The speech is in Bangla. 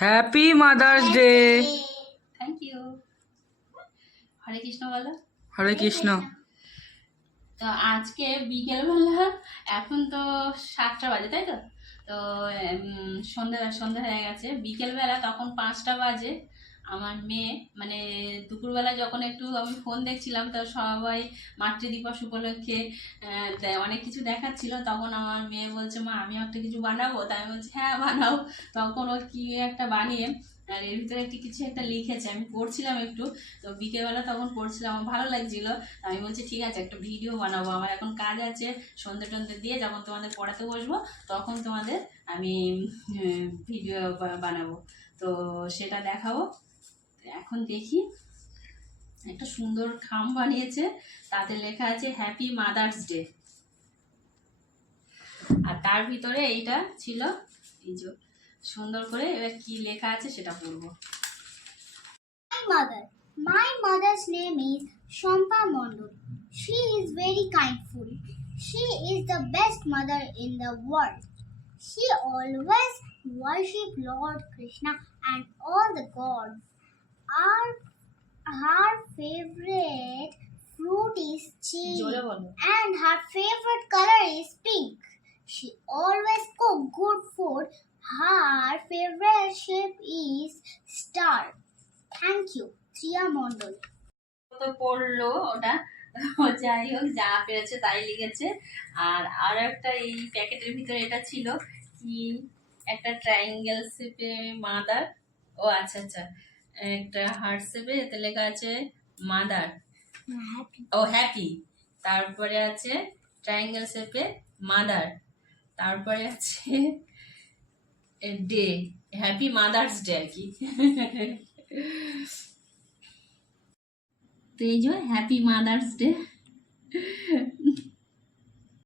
Happy mother's day. Thank you. Hare Krishna বলো। হরে কৃষ্ণ। তো আজকে বিকেলবেলা, এখন তো 7টা বাজে, তাই তো? তো সন্ধ্যা সন্ধ্যা হয়ে গেছে। বিকেলবেলা তখন 5টা বাজে। আমার মেয়ে মানে দুপুরবেলা যখন একটু আমি ফোন দেখছিলাম, তো সবাই মাতৃদিবস উপলক্ষে অনেক কিছু দেখাচ্ছিল। তখন আমার মেয়ে বলছে, মা আমিও একটা কিছু বানাবো। তাই আমি বলছি হ্যাঁ বানাও। তখন ও কি একটা বানিয়ে আর এর ভিতরে একটি কিছু একটা লিখেছে, আমি পড়ছিলাম একটু। তো বিকেলবেলা তখন পড়ছিলাম, আমার ভালো লাগছিল। আমি বলছি ঠিক আছে একটা ভিডিও বানাবো, আমার এখন কাজ আছে। সন্ধ্যে টন্ধে দিয়ে যখন তোমাদের পড়াতে বসবো তখন তোমাদের আমি ভিডিও বানাবো। তো সেটা দেখাবো। এখন দেখি, একটা সুন্দর খাম বানিয়েছে, তাতে লেখা আছে হ্যাপি মাদার্স ডে। আর তার ভিতরে এইটা ছিল, এই যে সুন্দর করে এবার কি লেখা আছে সেটা পড়বো। Mother. My mother's name is Shampa Mondol. She is very kindful. She is the best mother in the world. She always worship Lord Krishna and all the gods. Her favorite fruit is chili জোরে বলো। and her favorite color is pink. She always cook good food. Her favorite shape is star. Thank you, Triya Mondol. তো পড়লো ওটা। যাই হোক, যা পেরেছে তাই লিখেছে। আর একটা এই প্যাকেটের ভিতরে এটা ছিল কি, একটা ট্রায়াঙ্গেল শেপে মাদার। ও আচ্ছা আচ্ছা, একটা হার্ট শেপে, এতে লেখা আছে মাদার। ও হ্যাপি। তারপরে আছে ট্রায়াঙ্গেল শেপে মাদার। তারপরে আছে ডে, হ্যাপি মাদার্স ডে আর কি। তো এই যে হ্যাপি মাদার্স ডে।